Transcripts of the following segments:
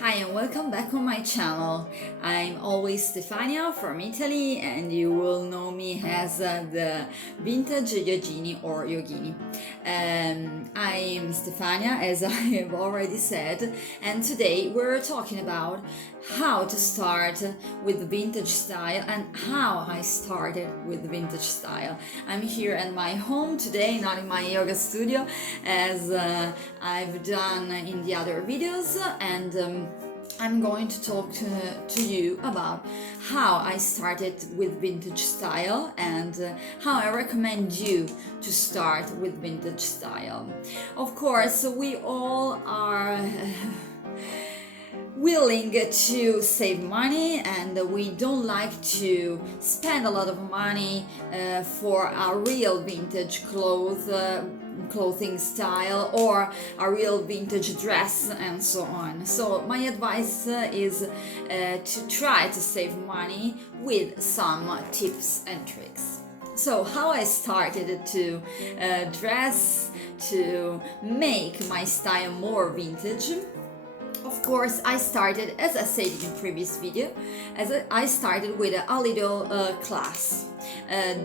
Hi and welcome back on my channel. I'm always Stefania from Italy and you will know me as the vintage Yogini or Yogini. I'm Stefania, as I have already said, and today we're talking about how to start with the vintage style and how I started with the vintage style. I'm here at my home today, not in my yoga studio as I've done in the other videos, and I'm going to talk to you about how I started with vintage style and how I recommend you to start with vintage style. Of course, we all are willing to save money and we don't like to spend a lot of money for a real vintage clothing style or a real vintage dress and so on. So my advice is to try to save money with some tips and tricks. So how I started to dress, to make my style more vintage. Of course, I started, as I said in the previous video, I started with a little class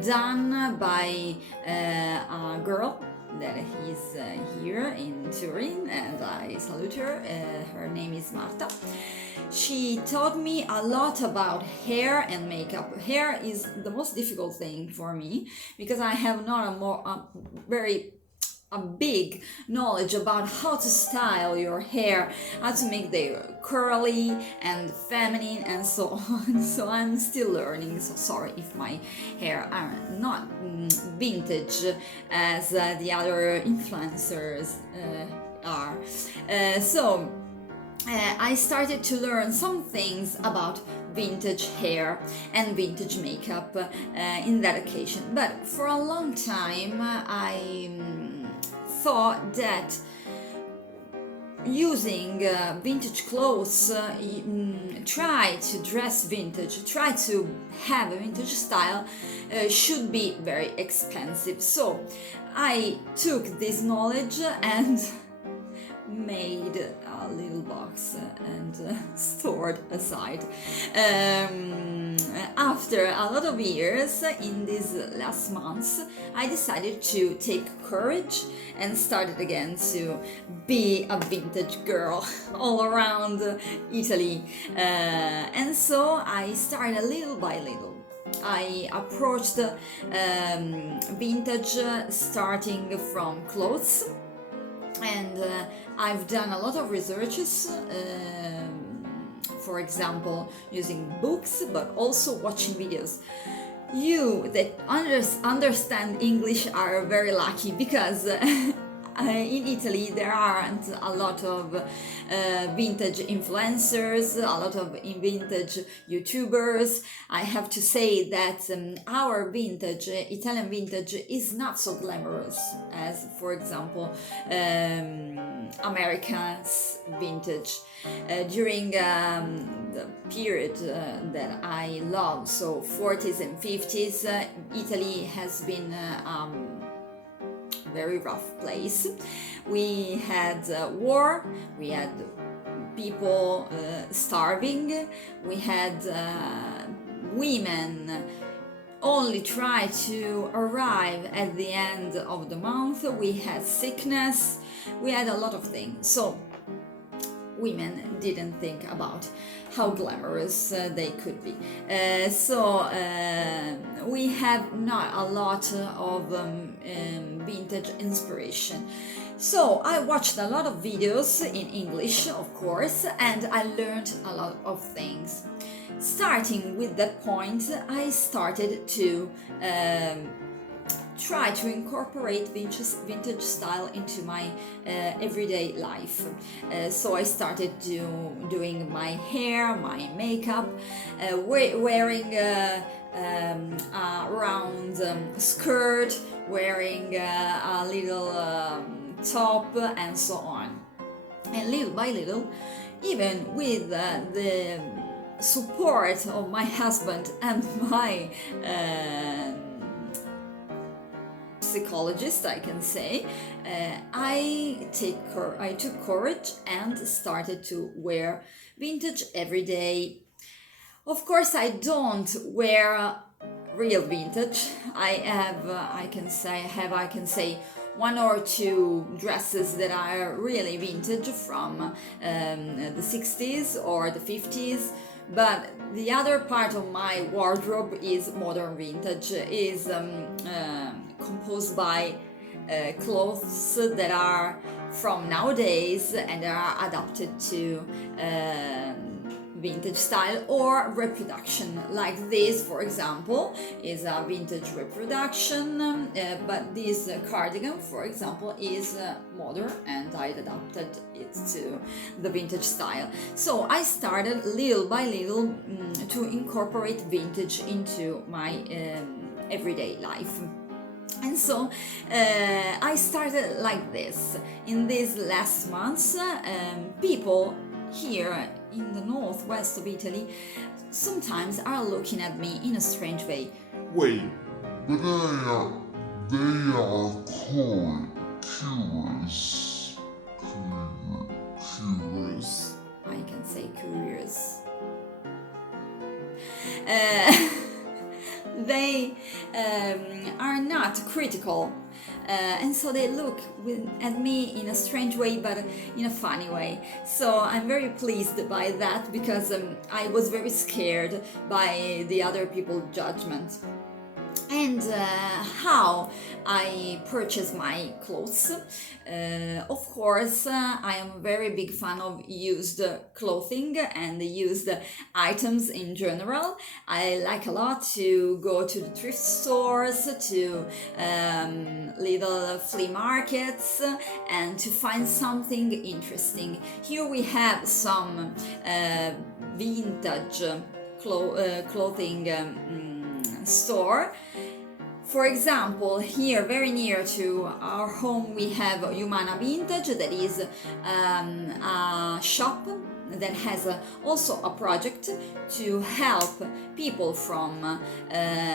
done by a girl that is here in Turin, and I salute her. Her name is Marta. She taught me a lot about hair and makeup. Hair is the most difficult thing for me because I have not a big knowledge about how to style your hair, how to make them curly and feminine and so on. So I'm still learning, so sorry if my hair are not vintage as the other influencers are. I started to learn some things about vintage hair and vintage makeup in that occasion. But for a long time, I thought that using vintage clothes, try to dress vintage, try to have a vintage style should be very expensive. So I took this knowledge and made a little box and stored aside. After a lot of years, in these last months, I decided to take courage and started again to be a vintage girl all around Italy. And so I started little by little. I approached vintage starting from clothes, and I've done a lot of researches, for example using books but also watching videos. You that understand English are very lucky because in Italy there aren't a lot of vintage influencers, a lot of vintage YouTubers. I have to say that our vintage, Italian vintage, is not so glamorous as, for example, America's vintage. During the period that I love, so 40s and 50s, Italy has been very rough place. We had war, we had people starving, we had women only try to arrive at the end of the month, we had sickness, we had a lot of things. So women didn't think about how glamorous they could be. We have not a lot of vintage inspiration. So I watched a lot of videos in English, of course, and I learned a lot of things. Starting with that point, I started to try to incorporate vintage style into my everyday life. So I started doing my hair, my makeup, wearing a round skirt, wearing a little top and so on. And little by little, even with the support of my husband and my psychologist, I can say, I took courage and started to wear vintage every day. Of course, I don't wear real vintage. I can say one or two dresses that are really vintage from the 60s or the 50s, but the other part of my wardrobe is modern vintage, is composed by clothes that are from nowadays and are adapted to vintage style or reproduction. Like this, for example, is a vintage reproduction, but this cardigan, for example, is modern, and I adapted it to the vintage style. So I started little by little to incorporate vintage into my everyday life. And so I started like this. In these last months, people here in the northwest of Italy sometimes are looking at me in a strange way. Wait, but they are called curious. Curious. I can say curious. They are not critical, and so they look at me in a strange way, but in a funny way. So I'm very pleased by that, because I was very scared by the other people's judgment. And how I purchase my clothes. Of course, I am a very big fan of used clothing and used items in general. I like a lot to go to the thrift stores, to little flea markets, and to find something interesting. Here we have some vintage clothing store. For example, here very near to our home we have Humana Vintage, that is a shop that has also a project to help people from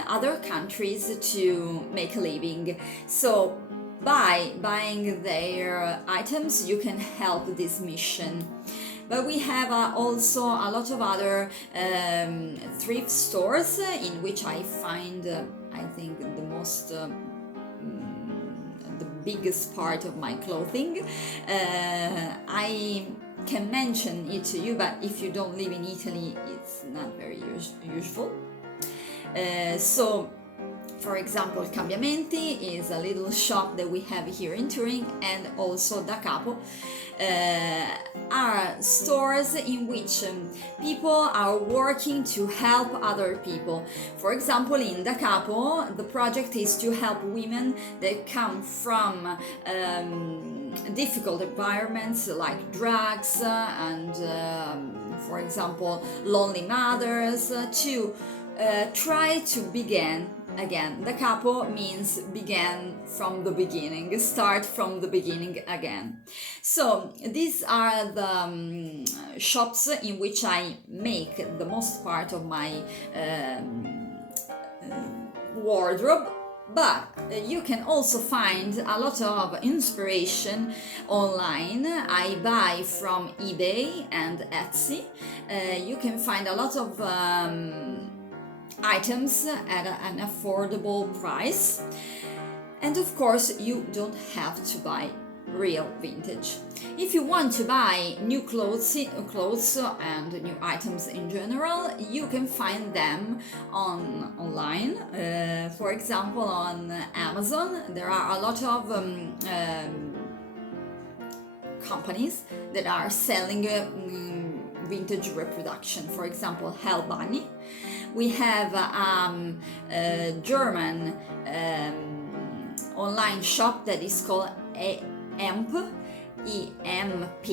other countries to make a living. So by buying their items you can help this mission. But we have also a lot of other thrift stores in which I find, I think, the most, the biggest part of my clothing. I can mention it to you, but if you don't live in Italy, it's not very usual. So, for example, Cambiamenti is a little shop that we have here in Turin, and also Da Capo are stores in which people are working to help other people. For example, in Da Capo, the project is to help women that come from difficult environments like drugs and, for example, lonely mothers, to try to begin again. Da Capo means begin from the beginning, start from the beginning again. So these are the shops in which I make the most part of my wardrobe. But you can also find a lot of inspiration online. I buy from eBay and Etsy. You can find a lot of items at an affordable price. And of course, you don't have to buy real vintage. If you want to buy new clothes and new items in general, you can find them online. For example, on Amazon, there are a lot of companies that are selling vintage reproduction. For example, Hell Bunny. We have a German online shop that is called EMP. EMP.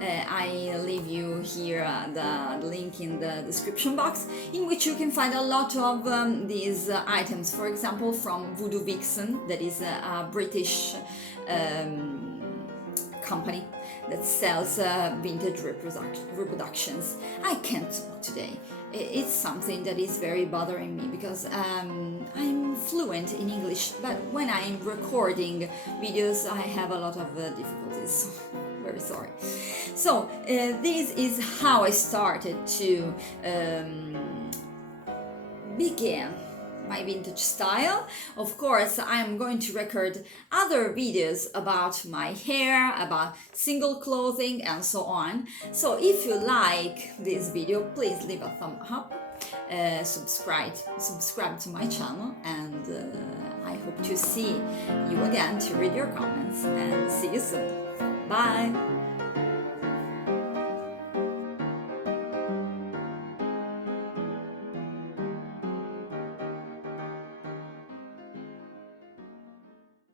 I leave you here the link in the description box, in which you can find a lot of these items. For example, from Voodoo Vixen, that is a British company that sells vintage reproductions. I can't talk today. It's something that is very bothering me because I'm fluent in English, but when I'm recording videos I have a lot of difficulties. Very sorry. So this is how I started to begin my vintage style. Of course, I'm going to record other videos about my hair, about single clothing, and so on. So if you like this video, please leave a thumb up, subscribe to my channel, and I hope to see you again to read your comments, and see you soon. Bye!